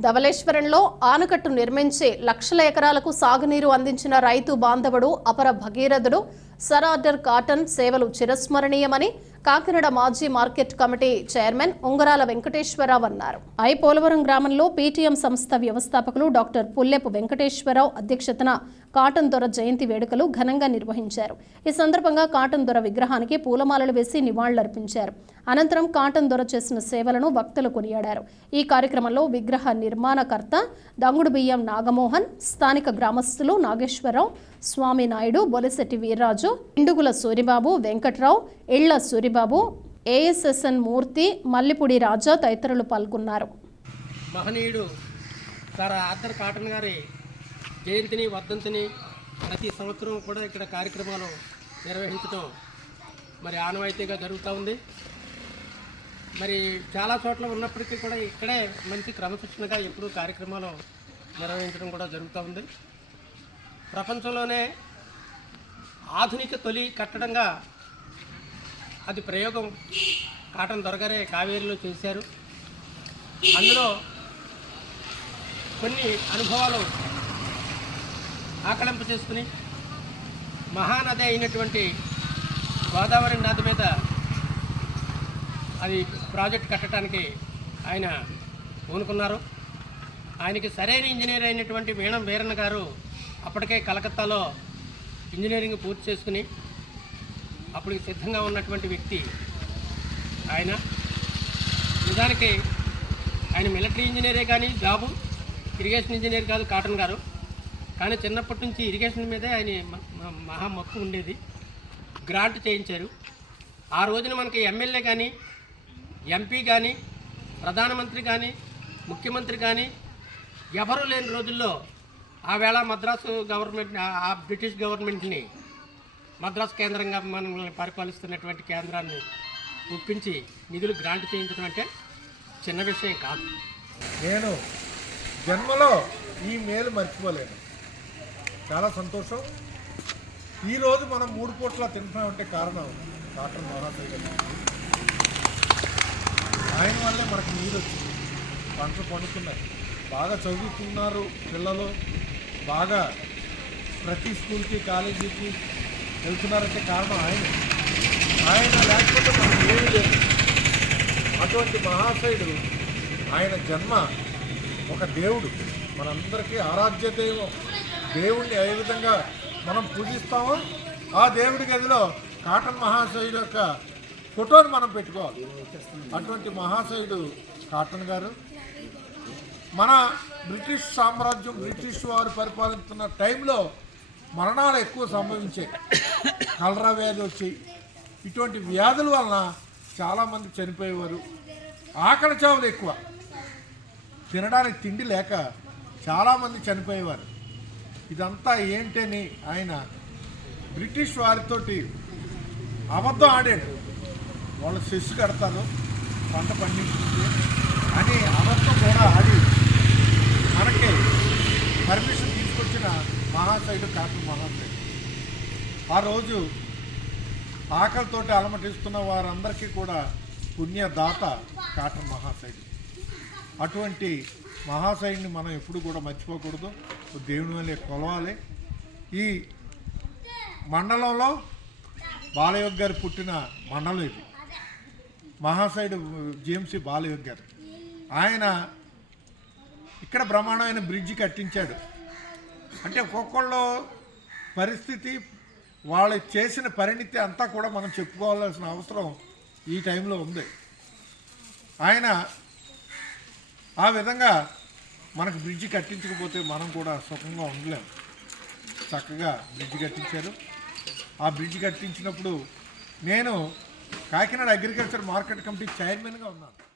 ధవళేశ్వరంలో ఆనకట్టు నిర్మించి లక్షల ఎకరాలకు సాగునీరు అందించిన రైతు బాంధవుడు అపర భగీరథుడు సరార్డర్ కాటన్ సేవలు చిరస్మరణీయమని కాకినాడ మాజీ మార్కెట్ కమిటీ చైర్మన్ ఉంగరాల వెంకటేశ్వరరావు అన్నారు. ఐ పోలవరం గ్రామంలో పీటీఎం సంస్థ వ్యవస్థాపకులు డాక్టర్ పుల్లెపు వెంకటేశ్వరరావు అధ్యక్షతన కాటన్ దొర జయంతి వేడుకలు ఘనంగా నిర్వహించారు. ఈ సందర్భంగా కాటన్ దొర విగ్రహానికి పూలమాలలు వేసి నివాళులర్పించారు. అనంతరం కాటన్ దొర చేసిన సేవలను భక్తులు కొనియాడారు. ఈ కార్యక్రమంలో విగ్రహ నిర్మాణకర్త దంగుడు బియ్యం నాగమోహన్ స్థానిక గ్రామస్తులు నాగేశ్వరరావు స్వామి నాయుడు బొలిశెట్టి వీర్రాజు ఇండుగుల సూరిబాబు వెంకట్రావు ఇళ్ళ సూరిబాబు ఏఎస్ఎస్ఎన్ మూర్తి మల్లిపూడి రాజా తదితరులు పాల్గొన్నారు. మహనీయుడు సార్ ఆర్థర్ కాటన్ గారి జయంతిని వర్ధంతిని ప్రతి సంవత్సరం కూడా ఇక్కడ కార్యక్రమాలు నిర్వహించడం మరి ఆనవాయితీగా జరుగుతూ ఉంది. మరి చాలా చోట్ల ఉన్నప్పటికీ కూడా ఇక్కడే మంచి క్రమశిక్షణగా ఎప్పుడూ కార్యక్రమాలు నిర్వహించడం కూడా జరుగుతూ ఉంది. ప్రపంచంలోనే ఆధునిక తొలి కట్టడంగా అది ప్రయోగం కాటన్ దొరగారే కావేరీలో చేశారు. అందులో కొన్ని అనుభవాలు ఆకలింపు చేసుకుని మహానది అయినటువంటి గోదావరి నది మీద అది ప్రాజెక్ట్ కట్టడానికి ఆయన పూనుకున్నారు. ఆయనకి సరైన ఇంజనీర్ అయినటువంటి వీణం వీరన్న గారు అప్పటికే కలకత్తాలో ఇంజనీరింగ్ పూర్తి చేసుకుని అప్పుడు సిద్ధంగా ఉన్నటువంటి వ్యక్తి ఆయన. నిజానికి ఆయన మిలిటరీ ఇంజనీరే కానీ జాబు ఇరిగేషన్ ఇంజనీర్ కాదు కాటన్ గారు. కానీ చిన్నప్పటి నుంచి ఇరిగేషన్ మీదే ఆయన మహా మక్కువ ఉండేది. గ్రాంట్ చేయించారు. ఆ రోజున మనకి ఎమ్మెల్యే కానీ ఎంపీ కానీ ప్రధానమంత్రి కానీ ముఖ్యమంత్రి కానీ ఎవరూ లేని రోజుల్లో ఆవేళ మద్రాసు గవర్నమెంట్ ఆ బ్రిటిష్ గవర్నమెంట్ని మద్రాసు కేంద్రంగా మనల్ని పరిపాలిస్తున్నటువంటి కేంద్రాన్ని ఒప్పించి నిధులు గ్రాంట్ చేయించడం అంటే చిన్న విషయం కాదు. నేను జన్మలో ఈ మేలు మర్చిపోలేను చాలా సంతోషం. ఈరోజు మనం మూడు పూట్ల తింటున్నామంటే కారణం డాక్టర్ మహాశయ గారు. ఆయన వల్లే మనకు నీరు వచ్చింది. పంటలు పండుతున్నాయి బాగా చదువుతున్నారు పిల్లలు. బాగా ప్రతి స్కూల్కి కాలేజీకి వెళ్తున్నారంటే కారణం ఆయన. ఆయన లేకపోతే మనకు ఏమీ లేదు. అటువంటి మహాశయుడు ఆయన జన్మ ఒక దేవుడు. మనందరికీ ఆరాధ్య దైవం. దేవుణ్ణి ఏ విధంగా మనం పూజిస్తామో ఆ దేవుడి గదిలో కాటన్ మహాశయుడు యొక్క ఫోటోని మనం పెట్టుకోవాలి. అటువంటి మహాశయుడు కాటన్ గారు. మన బ్రిటిష్ సామ్రాజ్యం బ్రిటిష్ వారు పరిపాలిస్తున్న టైంలో మరణాలు ఎక్కువ సంభవించాయి. కలరా వ్యాధి వచ్చాయి. ఇటువంటి వ్యాధుల వలన చాలామంది చనిపోయేవారు. ఆకలి చావులు ఎక్కువ. తినడానికి తిండి లేక చాలామంది చనిపోయేవారు. ఇదంతా ఏంటని ఆయన బ్రిటిష్ వారితోటి అబద్ధం ఆడాడు. వాళ్ళు సెస్ కడతారు పంట పండించింది అని అబద్ధం కూడా ఆడి మహాశయుడు కాపు మహాశయుడు ఆ రోజు ఆకలితోటి అలమటిస్తున్న వారందరికీ కూడా పుణ్యదాత కాటం మహాశయుడు అటువంటి మహాశయుడిని మనం ఎప్పుడు కూడా మర్చిపోకూడదు. దేవుని వల్లే కొలవాలి. ఈ మండలంలో బాలయోగ్ గారు పుట్టిన మండలం ఇది. మహాశయుడు జేమ్సీ బాలయోగ్ గారు. ఆయన ఇక్కడ బ్రహ్మాండమైన బ్రిడ్జి కట్టించాడు. అంటే ఒక్కొక్కళ్ళు పరిస్థితి వాళ్ళు చేసిన పరిణితి అంతా కూడా మనం చెప్పుకోవాల్సిన అవసరం ఈ టైంలో ఉంది. ఆయన ఆ విధంగా మనకు బ్రిడ్జి కట్టించకపోతే మనం కూడా సుఖంగా ఉండలేం. చక్కగా బ్రిడ్జి కట్టించారు. ఆ బ్రిడ్జి కట్టించినప్పుడు నేను కాకినాడ అగ్రికల్చర్ మార్కెట్ కమిటీ చైర్మన్గా ఉన్నాను.